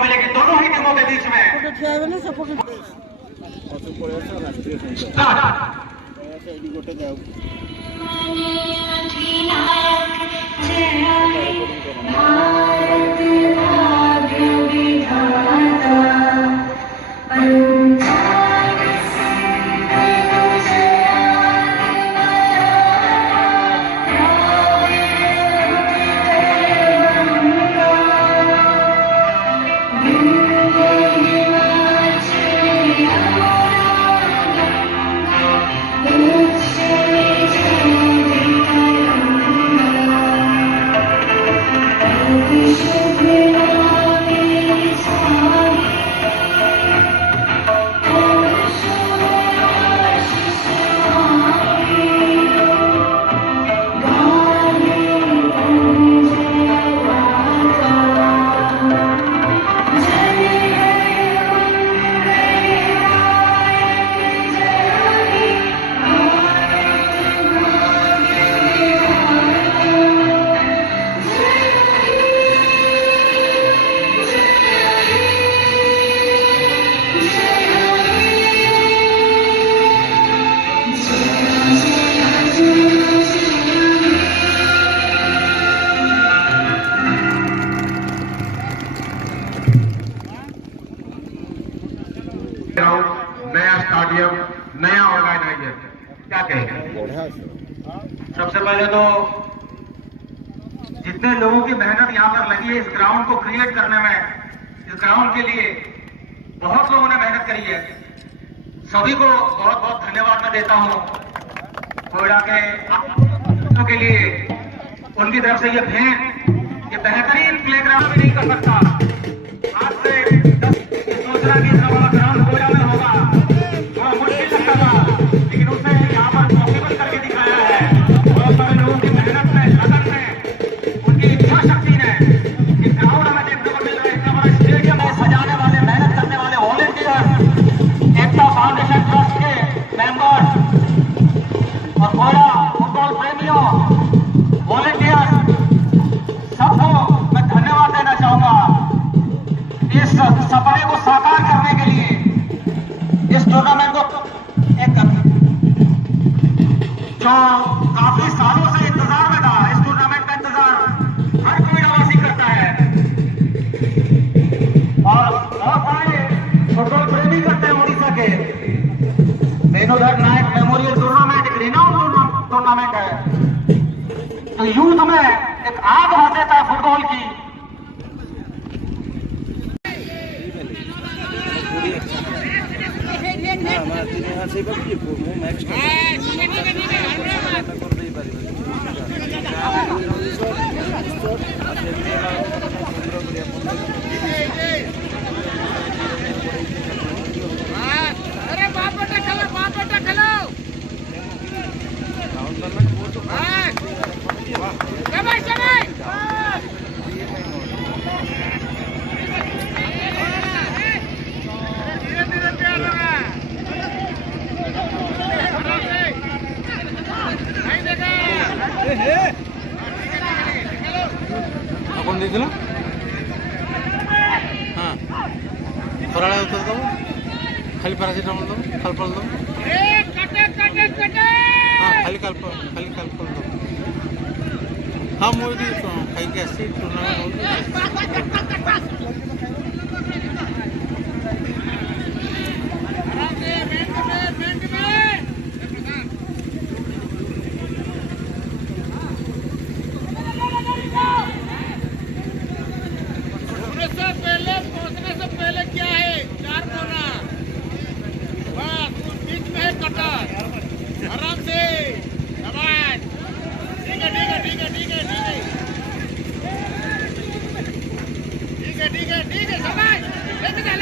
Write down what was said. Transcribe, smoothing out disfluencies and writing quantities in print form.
मिलेगी दोनों ही टीमों के बीच में। नया स्टेडियम, नया ऑर्गेनाइजर, क्या कहेंगे? सबसे पहले तो जितने लोगों की मेहनत यहाँ पर लगी है इस ग्राउंड को क्रिएट करने में, इस ग्राउंड के लिए बहुत लोगों ने मेहनत करी है। सभी को बहुत बहुत धन्यवाद मैं देता हूँ। कोयडा के लिए उनकी तरफ से ये भेंट, ये बेहतरीन प्लेग्राउंड भी नहीं कर सकता। आज से 10 सोचना कि इतना बड़ा ग्राउंड कोयडा में होगा थोड़ा मुश्किल लगता था, लेकिन उसने यहाँ पर पॉसिबल करके दिखाया है। बहुत सारे लोगों की मेहनत में, लगन में, उनकी इच्छा शक्ति ने इस ग्राउंड हमें देखने को मिल रहा है। इतना बड़ा स्टेडियम में सजाने वाले, मेहनत करने वाले वॉलंटियर, एकता फाउंडेशन ट्रस्ट के मेंबर्स और कोयडा फुटबॉल प्रेमियों, वॉलंटियर्स, सबको मैं धन्यवाद देना चाहूंगा इस सपने को साकार करने के लिए। इस टूर्नामेंट को एक जो काफी सालों से इंतजार में था, इस टूर्नामेंट का इंतजार हर कोयडावासी करता है और बहुत सारे फुटबॉल प्रेमी करते हैं उड़ीसा के। वेणुधर नायक मेमोरियल टूर्नामेंट एक रिनाउंड टूर्नामेंट है तो यूथ में एक आग भर देता है फुटबॉल की। कौन देखल हाँ खराड़ा उतर दो खाली पैरासिटामोल दो खालफल दो हाँ खाली खालफल दो हाँ मुझे खाई आसी टूर्नामेंट पहुंचने से पहले क्या है 4 कोना बस बीच में है कटर आराम से शाबाश ठीक है शाबाश लेके जा